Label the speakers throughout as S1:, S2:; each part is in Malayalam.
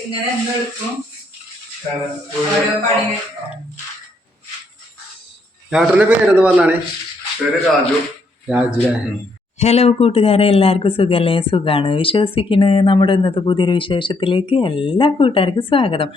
S1: ഇങ്ങനെ എന്തെടുക്കും ഓരോ പണികൾ
S2: ഡോക്ടറിന്റെ പേരെന്ന് പറഞ്ഞാണ്?
S3: പേര് രാജു.
S2: രാജുലേ
S4: ഹലോ കൂട്ടുകാരെ. എല്ലാവർക്കും സുഖമല്ലേ സുഖമാണ് വിശ്വസിക്കുന്നത് നമ്മുടെ ഇന്നത്തെ പുതിയൊരു വിശേഷത്തിലേക്ക് എല്ലാ കൂട്ടുകാർക്കും സ്വാഗതം.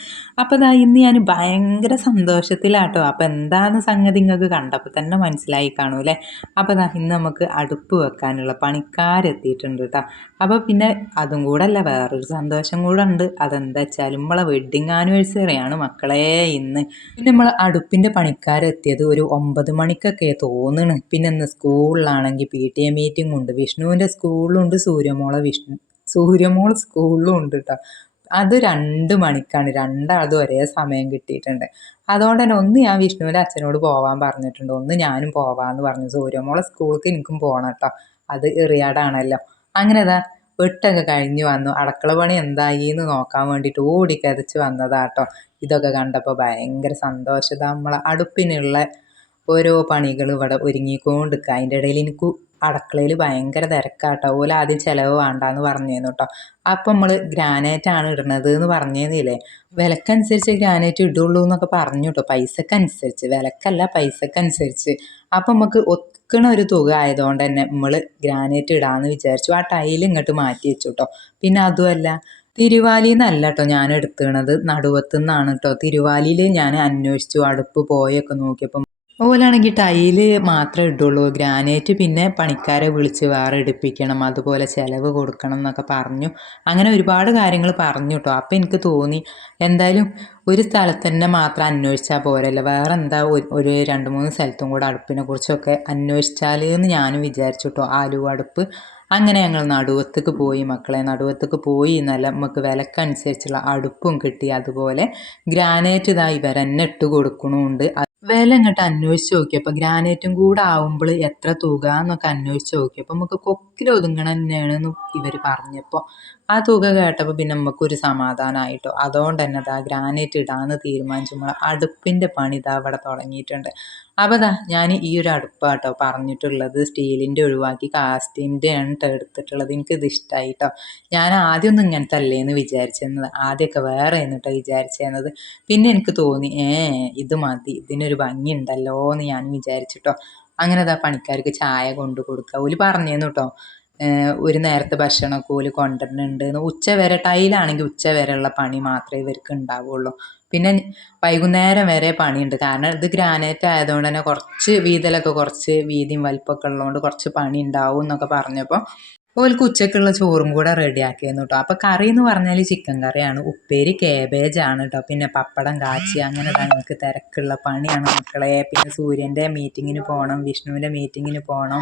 S4: അപ്പോൾ ദാ ഇന്ന് ഞാൻ ഭയങ്കര സന്തോഷത്തിലാട്ടോ. അപ്പോൾ എന്താണ് സംഗതി നിങ്ങൾക്ക് കണ്ടപ്പോൾ തന്നെ മനസ്സിലായി കാണും അല്ലേ? അപ്പോൾ ദാ ഇന്ന് നമുക്ക് അടുപ്പ് വെക്കാനുള്ള പണിക്കാരെത്തിയിട്ടുണ്ട് കേട്ടോ അപ്പോൾ പിന്നെ അതും കൂടെ അല്ല വേറൊരു സന്തോഷം കൂടെ ഉണ്ട്. അതെന്താ വെച്ചാൽ നമ്മളെ വെഡ്ഡിങ് ആനിവേഴ്സറിയാണ് മക്കളെ ഇന്ന്. പിന്നെ നമ്മൾ അടുപ്പിന്റെ പണിക്കാരെത്തിയത് ഒരു ഒമ്പത് മണിക്കൊക്കെ തോന്നുന്നു പിന്നെ ഇന്ന് സ്കൂളിലാണെങ്കിൽ പി ടി എ മീറ്റിംഗ് ഉണ്ട്. വിഷ്ണുവിന്റെ സ്കൂളിലുണ്ട് സൂര്യമോളെ വിഷ്ണു സൂര്യമോൾ സ്കൂളിലും ഉണ്ട് കേട്ടോ അത് രണ്ട് മണിക്കാണ് രണ്ടാളതും ഒരേ സമയം കിട്ടിയിട്ടുണ്ട്. അതുകൊണ്ട് തന്നെ ഒന്ന് ഞാൻ വിഷ്ണുവിന്റെ അച്ഛനോട് പോവാൻ പറഞ്ഞിട്ടുണ്ട്. ഒന്ന് ഞാനും പോവാന്ന് പറഞ്ഞു. സൂര്യമോളെ സ്കൂളിലേക്ക് എനിക്കും പോകണം കേട്ടോ അത് എറിയാടാണല്ലോ. അങ്ങനെ ഇതാ വെട്ടൊക്കെ കഴിഞ്ഞ് വന്നു. അടക്കള പണി എന്തായി എന്ന് നോക്കാൻ വേണ്ടിയിട്ട് ഓടിക്കതച്ച് വന്നതാട്ടോ ഇതൊക്കെ കണ്ടപ്പോൾ ഭയങ്കര സന്തോഷം നമ്മളെ അടുപ്പിനുള്ള ഓരോ പണികൾ ഇവിടെ ഒരുങ്ങിക്കൊണ്ടിരിക്കുക അതിന്റെ ഇടയിൽ എനിക്ക് അടുക്കളയിൽ ഭയങ്കര തിരക്കാട്ടോ. ഓല ആദ്യം ചിലവ് വേണ്ടാന്ന് പറഞ്ഞിരുന്നു കേട്ടോ അപ്പം നമ്മൾ ഗ്രാനൈറ്റ് ആണ് ഇടുന്നത് എന്ന് പറഞ്ഞേന്നില്ലേ വിലക്കനുസരിച്ച് ഗ്രാനൈറ്റ് ഇടുള്ളൂ എന്നൊക്കെ പറഞ്ഞു കേട്ടോ പൈസക്കനുസരിച്ച്. വിലക്കല്ല പൈസക്കനുസരിച്ച്. അപ്പം നമുക്ക് ഒക്കണ ഒരു തുക ആയതുകൊണ്ട് തന്നെ നമ്മൾ ഗ്രാനൈറ്റ് ഇടാമെന്ന് വിചാരിച്ചു. ആ ടൈൽ ഇങ്ങോട്ട് മാറ്റി വെച്ചു കേട്ടോ പിന്നെ അതുമല്ല തിരുവാലിന്നല്ല കേട്ടോ ഞാൻ എടുത്തുകണത് നടുവത്ത് നിന്നാണ് കേട്ടോ തിരുവാലിയിൽ ഞാൻ അന്വേഷിച്ചു. അടുപ്പ് പോയൊക്കെ നോക്കിയപ്പം ഓലാണെങ്കിൽ ടൈൽ മാത്രമേ ഇടുള്ളൂ. ഗ്രാനൈറ്റ് പിന്നെ പണിക്കാരെ വിളിച്ച് വേറെ എടുപ്പിക്കണം അതുപോലെ ചിലവ് കൊടുക്കണം എന്നൊക്കെ പറഞ്ഞു. അങ്ങനെ ഒരുപാട് കാര്യങ്ങൾ പറഞ്ഞു കേട്ടോ അപ്പം എനിക്ക് തോന്നി എന്തായാലും ഒരു സ്ഥലത്ത് തന്നെ മാത്രം അന്വേഷിച്ചാൽ പോരല്ലോ. വേറെ എന്താ ഒരു- ഒരു രണ്ട് മൂന്ന് സ്ഥലത്തും കൂടെ അടുപ്പിനെ കുറിച്ചൊക്കെ അന്വേഷിച്ചാൽ എന്ന് ഞാനും വിചാരിച്ചു കേട്ടോ ആലു അടുപ്പ്. അങ്ങനെ ഞങ്ങൾ നടുവത്തേക്ക് പോയി മക്കളെ. നടുവത്തേക്ക് പോയി നല്ല നമുക്ക് വിലക്കനുസരിച്ചുള്ള അടുപ്പും കിട്ടി. അതുപോലെ ഗ്രാനൈറ്റ് ഇതാ ഇവരെന്നെ ഇട്ട് കൊടുക്കണമുണ്ട് വില ഇങ്ങോട്ട് അന്വേഷിച്ച് നോക്കിയപ്പോൾ ഗ്രാനൈറ്റും കൂടെ ആവുമ്പോൾ എത്ര തുക എന്നൊക്കെ അന്വേഷിച്ച് നോക്കിയപ്പോൾ നമുക്ക് കൊക്കിൽ ഒതുങ്ങണ തന്നെയാണെന്ന് ഇവർ പറഞ്ഞപ്പോൾ ആ തുക കേട്ടപ്പോൾ പിന്നെ നമുക്കൊരു സമാധാനമായിട്ടോ അതുകൊണ്ട് തന്നെ അതാ ഗ്രാനൈറ്റ് ഇടാമെന്ന് തീരുമാനിച്ചു. നമ്മൾ അടുപ്പിന്റെ പണി ഇതാ അവിടെ തുടങ്ങിയിട്ടുണ്ട്. അപ്പോൾ അതാ ഞാൻ ഈ ഒരു അടുപ്പാട്ടോ പറഞ്ഞിട്ടുള്ളത് സ്റ്റീലിന്റെ ഒഴിവാക്കി കാസ്റ്റിന്റെ ആണ് ട്ടോ എടുത്തിട്ടുള്ളത്. എനിക്കിത് ഇഷ്ടമായിട്ടോ ഞാൻ ആദ്യമൊന്നും ഇങ്ങനത്തെ അല്ലേന്ന് വിചാരിച്ചിരുന്നത് ആദ്യമൊക്കെ വേറെ എന്നിട്ടോ വിചാരിച്ചിരുന്നത് പിന്നെ എനിക്ക് തോന്നി ഏ ഇത് മതി. ഇതിനൊരു ഭംഗി ഉണ്ടല്ലോ എന്ന് ഞാൻ വിചാരിച്ചിട്ടോ. അങ്ങനെ അതാ പണിക്കാർക്ക് ചായ കൊണ്ടു കൊടുക്കുക ഓൽ പറഞ്ഞേന്നു കേട്ടോ ഒരു നേരത്തെ ഭക്ഷണമൊക്കെ ഓൽ കൊണ്ടുവരുന്നുണ്ട് ഉച്ച വരെ ടൈലാണെങ്കിൽ ഉച്ച വരെയുള്ള പണി മാത്രമേ ഇവർക്ക് ഉണ്ടാവുള്ളൂ. പിന്നെ വൈകുന്നേരം വരെ പണിയുണ്ട്. കാരണം ഇത് ഗ്രാനൈറ്റ് ആയതുകൊണ്ട് തന്നെ കുറച്ച് വീതലൊക്കെ കുറച്ച് വീതിയും വലിപ്പമൊക്കെ ഉള്ളതുകൊണ്ട് കുറച്ച് പണി ഉണ്ടാവും എന്നൊക്കെ പറഞ്ഞപ്പോൾ ഓൽക്ക് ഉച്ചക്കുള്ള ചോറും കൂടെ റെഡിയാക്കിയിരുന്നു കേട്ടോ അപ്പോൾ കറി എന്ന് പറഞ്ഞാൽ ചിക്കൻ കറിയാണ്. ഉപ്പേരി കേബേജ് ആണ് കേട്ടോ പിന്നെ പപ്പടം കാച്ചി അങ്ങനെ ഞങ്ങൾക്ക് തിരക്കുള്ള പണിയാണ് മക്കളെ. പിന്നെ സൂര്യന്റെ മീറ്റിങ്ങിന് പോകണം വിഷ്ണുവിന്റെ മീറ്റിങ്ങിന് പോകണം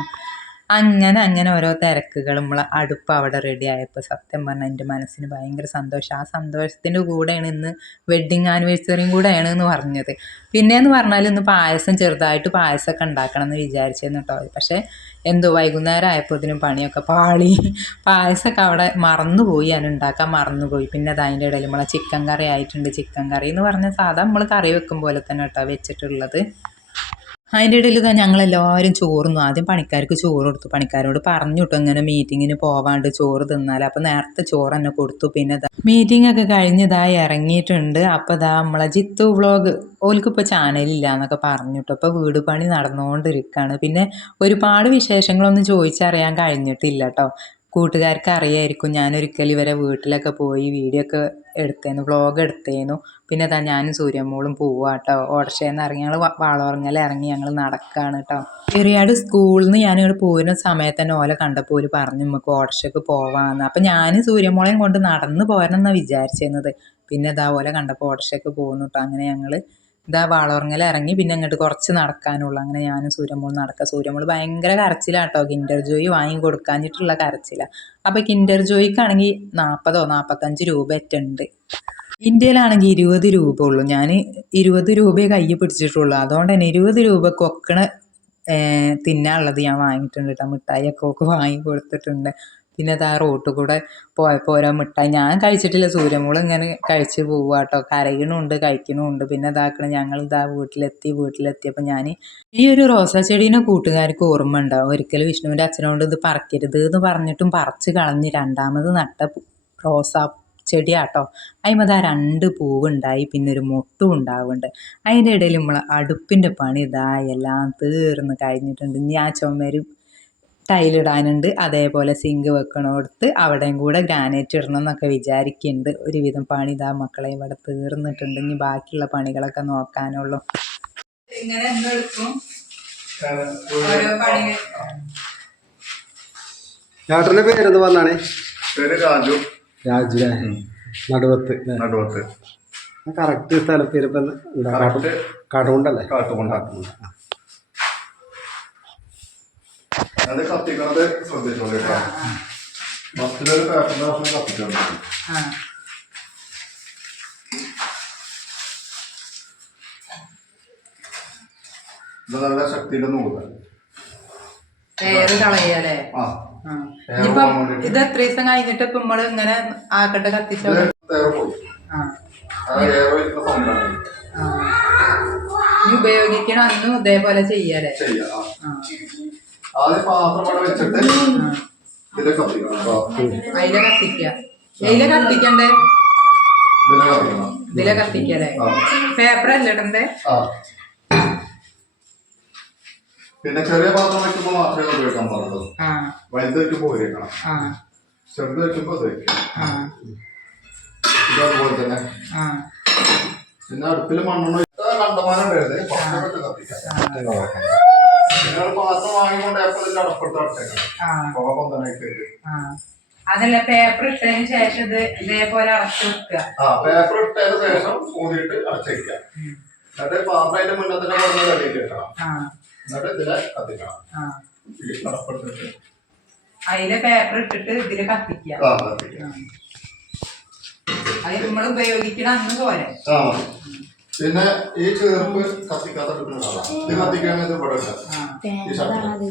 S4: അങ്ങനെ അങ്ങനെ ഓരോ തിരക്കുകൾ നമ്മളെ അടുപ്പ് അവിടെ റെഡി ആയപ്പോൾ സത്യം പറഞ്ഞാൽ എന്റെ മനസ്സിന് ഭയങ്കര സന്തോഷം. ആ സന്തോഷത്തിന്റെ കൂടെയാണ് ഇന്ന് വെഡ്ഡിങ് ആനിവേഴ്സറിയും കൂടെയാണ് എന്ന് പറഞ്ഞത്. പിന്നെയെന്ന് പറഞ്ഞാൽ ഇന്ന് പായസം ചെറുതായിട്ട് പായസമൊക്കെ ഉണ്ടാക്കണം എന്ന് വിചാരിച്ചിരുന്നു കേട്ടോ. പക്ഷേ എന്തോ വൈകുന്നേരം ആയപ്പോഴത്തേനും പണിയൊക്കെ പാളി. പായസമൊക്കെ അവിടെ മറന്നുപോയി. ഞാൻ ഉണ്ടാക്കാൻ മറന്നുപോയി. പിന്നെ അത് അതിന്റെ ഇടയിൽ നമ്മളെ ചിക്കൻ കറി ആയിട്ടുണ്ട്. ചിക്കൻ കറി എന്ന് പറഞ്ഞാൽ സാധാ നമ്മൾ കറി വെക്കും പോലെ തന്നെ കേട്ടോ വെച്ചിട്ടുള്ളത്. അതിന്റെ ഇടയിൽ ഇതാ ഞങ്ങളെല്ലാവരും ചോറുന്നു. ആദ്യം പണിക്കാർക്ക് ചോറ് കൊടുത്തു. പണിക്കാരോട് പറഞ്ഞു കിട്ടും ഇങ്ങനെ മീറ്റിങ്ങിന് പോവാണ്ട് ചോറ് തിന്നാൽ അപ്പം നേരത്തെ ചോറ് തന്നെ കൊടുത്തു. പിന്നെ മീറ്റിംഗ് ഒക്കെ കഴിഞ്ഞ് ഇതാ ഇറങ്ങിയിട്ടുണ്ട്. അപ്പം ഇതാ നമ്മളെ ജിത്തു വ്ളോഗ് ഓൽക്കിപ്പോൾ ചാനലില്ല എന്നൊക്കെ പറഞ്ഞു അപ്പോൾ വീട് പണി നടന്നുകൊണ്ടിരിക്കുകയാണ് പിന്നെ ഒരുപാട് വിശേഷങ്ങളൊന്നും ചോദിച്ചറിയാൻ കഴിഞ്ഞിട്ടില്ല കേട്ടോ കൂട്ടുകാർക്ക് അറിയായിരിക്കും. ഞാനൊരിക്കൽ ഇവരെ വീട്ടിലൊക്കെ പോയി വീഡിയോ ഒക്കെ എടുത്തേനു വ്ളോഗ് എടുത്തേന്നു പിന്നെ താ ഞാനും സൂര്യമോളും പോവുക കേട്ടോ ഓടക്ഷേന്ന് ഇറങ്ങി ഞങ്ങൾ വാളോറങ്ങൽ ഇറങ്ങി ഞങ്ങൾ നടക്കുകയാണ് കേട്ടോ ചെറിയാട് സ്കൂളിൽ നിന്ന് ഞാനിവിടെ പോരുന്ന സമയത്ത് തന്നെ ഓല കണ്ടപ്പോൾ ഒരു പറഞ്ഞു നമുക്ക് ഓടക്ഷയ്ക്ക് പോവാന്ന്. അപ്പം ഞാൻ സൂര്യമോളെയും കൊണ്ട് നടന്ന് പോരണം എന്നാണ് വിചാരിച്ചിരുന്നത് പിന്നെ ഇതാ ഓലെ കണ്ടപ്പോൾ ഓടക്ഷയ്ക്ക് പോകുന്നു കേട്ടോ അങ്ങനെ ഞങ്ങൾ ഇതാ വാളോറങ്ങൽ ഇറങ്ങി പിന്നെ അങ്ങോട്ട് കുറച്ച് നടക്കാനുള്ളൂ. അങ്ങനെ ഞാനും സൂര്യമോൾ നടക്കുക സൂര്യമോൾ ഭയങ്കര കരച്ചിലാട്ടോ. കിൻഡർ ജോയി വാങ്ങി കൊടുക്കാഞ്ഞിട്ടുള്ള കരച്ചില. അപ്പോൾ കിൻഡർ ജോയിക്കാണെങ്കിൽ നാൽപ്പതോ നാൽപ്പത്തഞ്ച് രൂപ ഉണ്ട് ഇന്ത്യയിലാണെങ്കിൽ ഇരുപത് രൂപ ഉള്ളൂ ഞാൻ ഇരുപത് രൂപയെ കയ്യിൽ പിടിച്ചിട്ടുള്ളൂ. അതുകൊണ്ട് തന്നെ ഇരുപത് രൂപ കൊക്കണ തിന്നാനുള്ളത് ഞാൻ വാങ്ങിയിട്ടുണ്ട് കേട്ടോ മിഠായിയൊക്കെ ഒക്കെ വാങ്ങി കൊടുത്തിട്ടുണ്ട്. പിന്നെ അത് ആ റോട്ടിൽ കൂടെ പോയപ്പോൾ ഓരോ മിഠായി. ഞാൻ കഴിച്ചിട്ടില്ല. സൂര്യമോൾ ഇങ്ങനെ കഴിച്ച് പോവുക കേട്ടോ കരയണമുണ്ട് കഴിക്കണമുണ്ട് പിന്നെ ഇതാക്കണം ഞങ്ങൾ ഇതാ വീട്ടിലെത്തി വീട്ടിലെത്തിയപ്പോൾ ഞാൻ ഈ ഒരു റോസാ ചെടീനെ കൂട്ടുകാർക്ക് ഓർമ്മ ഉണ്ടാവും ഒരിക്കലും വിഷ്ണുവിന്റെ അച്ഛനോട് ഇത് പറിക്കരുത് എന്ന് പറഞ്ഞിട്ടും പറിച്ച് കളഞ്ഞ് രണ്ടാമത് നട്ട റോസാ ചെടിയാട്ടോ. അതിമത് ആ രണ്ട് പൂവുണ്ടായി പിന്നെ ഒരു മുട്ടും ഉണ്ടാവുന്നുണ്ട് അതിന്റെ ഇടയിൽ നമ്മൾ അടുപ്പിന്റെ പണി ഇതാ എല്ലാം തീർന്ന് കഴിഞ്ഞിട്ടുണ്ട്. ഇനി ആ ചുമരും ടൈലിടാനുണ്ട്. അതേപോലെ സിങ്ക് വെക്കണോടത്ത് അവിടെയും കൂടെ ഗ്രാനൈറ്റ് ഇടണം എന്നൊക്കെ വിചാരിക്കുന്നുണ്ട് ഒരുവിധം പണി ഇതാ മക്കളെ ഇവിടെ തീർന്നിട്ടുണ്ട്. ഇനി ബാക്കിയുള്ള പണികളൊക്കെ നോക്കാനുള്ളൂ.
S1: ഇങ്ങനെ എന്തെടുക്കും ഓരോ പണി.
S2: ചേട്ടന്റെ പേരെന്ന് പറഞ്ഞാണ്.
S3: പേര് രാജു.
S2: രാജുലെ നടുവത്ത്.
S3: നടുവത്ത്.
S2: കറക്റ്റ്
S3: സ്ഥലത്ത്
S2: കടവുണ്ടല്ലേ
S3: കാട്ടുകൊണ്ടാക്കുന്നു. അത് കത്തിക്കണത് ശ്രദ്ധിച്ചോളൂ കേട്ടോ ഫസ്റ്റിലൊരു കഷ്ണം കത്തിക്കണം
S1: ആ.
S3: ഇത് നല്ല ശക്തിയുടെ നൂറ്
S1: പേര് കളയല്ലേ
S3: ആ.
S1: ഇത് എത്ര ദിവസം കഴിഞ്ഞിട്ട് ഇപ്പൊ നമ്മൾ ഇങ്ങനെ ആക്കട്ടെ കത്തിച്ചോ. ഇനി ഉപയോഗിക്കണ അന്നും ഇതേപോലെ
S3: ചെയ്യാലേ.
S1: അതിലെ കത്തിക്ക അതിലെ കത്തിക്കണ്ടേ?
S3: ഇതിലെ
S1: കത്തിക്കല്ലേ പേപ്പർ അല്ലേ? ഇടണ്ടേ?
S3: പിന്നെ ചെറിയ പാത്രം വെക്കുമ്പോൾ മാത്രമേ ഉപയോഗിക്കാൻ പാടുള്ളൂ. വലുത് വെക്കുമ്പോൾ ഉപയോഗിക്കണം. ചെറുത് വെക്കുമ്പോൾ ഇത് വെക്കണം ഇതതുപോലെ തന്നെ. പിന്നെ അടുപ്പിൽ മണ്ണെണ്ണ കണ്ടമാനം വരുന്നത് കുറച്ചൊക്കെ കത്തിക്കാം. നിങ്ങൾ പാത്രം വാങ്ങിക്കൊണ്ട് എപ്പോൾ ഇതിന്റെ അടച്ചേക്കണം.
S1: അതല്ല പേപ്പർ ഇട്ടതിന് ശേഷം ഇത് ഇതേപോലെ അടച്ചു വെക്കുക.
S3: ആ പേപ്പർ ഇട്ടതിന് ശേഷം ഊതിയിട്ട് അടച്ചേക്കുക എന്നിട്ട് പാത്രം അതിന്റെ മുന്നേ തന്നെ
S1: ആ.
S3: എന്നിട്ട് ഇതിലെ കത്തിക്കണം
S1: അതിലെ പേപ്പർ ഇട്ടിട്ട് ഇതിൽ കത്തിക്കുക
S3: ആ കത്തിക്കാം.
S1: അത് നമ്മൾ ഉപയോഗിക്കണ അന്ന് പോലെ
S3: ആ പിന്നെ ഈ ചേർപ്പ് കത്തിക്കാത്ത കിട്ടുന്നതാണ് ഇത് ഇത് ഈ ശബ്ദം ഇത്.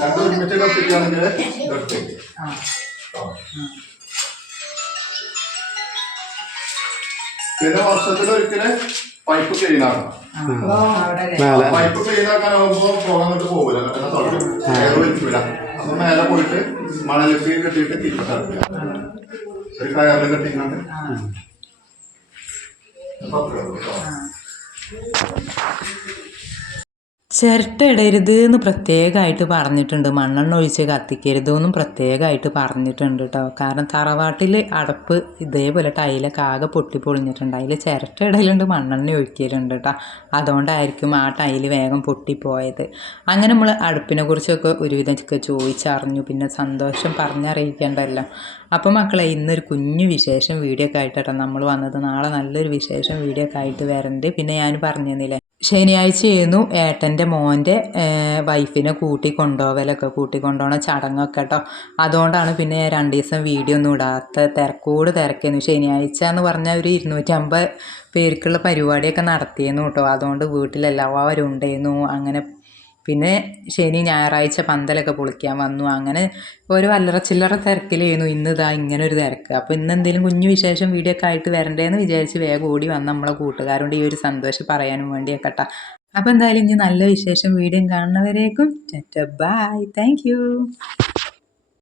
S3: രണ്ടും ഒരുമിച്ച് ഇതെടുത്തേക്ക്. പിന്നെ വർഷത്തിൽ ഒരിക്കൽ പൈപ്പ് ക്ലീൻ ആക്കണം. പൈപ്പ് ക്ലീൻ ആക്കാനാവുമ്പോ പോകാൻ അങ്ങോട്ട് പോകില്ല അങ്ങനെ തള്ളു എയർ വലിക്കൂല അപ്പൊ മേലെ പോയിട്ട് മണലിട്ട് കെട്ടിയിട്ട് തിരിച്ചിറക്കുക ഒരു കയറിൽ
S1: കെട്ടിങ്ങാണ്ട്.
S3: അപ്പൊ
S4: ചിരട്ട ഇടരുത് എന്ന് പ്രത്യേകമായിട്ട് പറഞ്ഞിട്ടുണ്ട്. മണ്ണെണ്ണ ഒഴിച്ച് കത്തിക്കരുത് എന്നും പ്രത്യേകമായിട്ട് പറഞ്ഞിട്ടുണ്ട് കേട്ടോ കാരണം തറവാട്ടിൽ അടപ്പ് ഇതേപോലെ ടൈലൊക്കെ ആകെ പൊട്ടി പൊളിഞ്ഞിട്ടുണ്ട് അതിൽ ചിരട്ട ഇടലുണ്ട് മണ്ണെണ്ണ ഒഴിക്കലുണ്ട് കേട്ടോ അതുകൊണ്ടായിരിക്കും ആ ടൈൽ വേഗം പൊട്ടിപ്പോയത്. അങ്ങനെ നമ്മൾ അടുപ്പിനെ കുറിച്ചൊക്കെ ഒരുവിധമൊക്കെ ചോദിച്ചറിഞ്ഞു. പിന്നെ സന്തോഷം പറഞ്ഞറിയിക്കേണ്ടല്ലോ. അപ്പോൾ മക്കളെ ഇന്നൊരു കുഞ്ഞു വിശേഷം വീഡിയോ ഒക്കെ ആയിട്ടാണ് നമ്മൾ വന്നത്. നാളെ നല്ലൊരു വിശേഷം വീഡിയോ ഒക്കെ ആയിട്ട് വരണ്ട്. പിന്നെ ഞാൻ പറഞ്ഞു തന്നില്ലേ ശനിയാഴ്ചയായിരുന്നു ഏട്ടന്റെ മോന്റെ വൈഫിനെ കൂട്ടി കൊണ്ടുപോകലൊക്കെ കൂട്ടി കൊണ്ടുപോകണ ചടങ്ങൊക്കെ കേട്ടോ അതുകൊണ്ടാണ് പിന്നെ രണ്ട് ദിവസം വീഡിയോ ഒന്നും ഇടാത്ത തിരക്കൂട് തിരക്കുന്നു ശനിയാഴ്ച എന്ന് പറഞ്ഞാൽ ഒരു ഇരുന്നൂറ്റമ്പത് പേർക്കുള്ള പരിപാടിയൊക്കെ നടത്തിയിരുന്നു കേട്ടോ അതുകൊണ്ട് വീട്ടിലെല്ലാവരും ഉണ്ടായിരുന്നു അങ്ങനെ പിന്നെ ശനി ഞായറാഴ്ച പന്തലൊക്കെ പൊളിക്കാൻ വന്നു. അങ്ങനെ ഒരു അല്ലറ ചില്ലറ തിരക്കിലായിരുന്നു. ഇന്ന് ഇതാ ഇങ്ങനെ ഒരു തിരക്ക്. അപ്പോൾ ഇന്ന് എന്തെങ്കിലും കുഞ്ഞു വിശേഷം വീഡിയോ ഒക്കെ ആയിട്ട് വരണ്ടേന്ന് വിചാരിച്ച് വേഗം ഓടി വന്ന് നമ്മളെ കൂട്ടുകാരോട് ഈ ഒരു സന്തോഷം പറയാനും വേണ്ടിയൊക്കെ അപ്പോൾ എന്തായാലും ഇനി നല്ല വിശേഷം വീഡിയോ കാണുന്നവരേക്കും. Bye thank